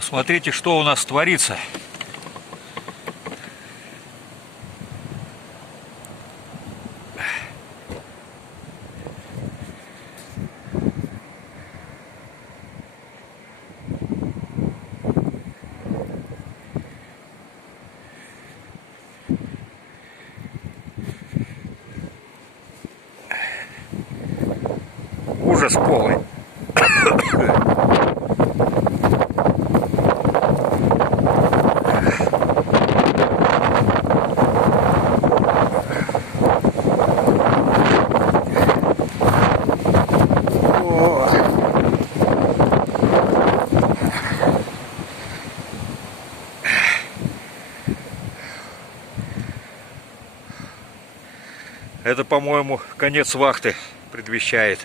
Посмотрите, что у нас творится. Ужас полный. Это, по-моему, конец вахты предвещает.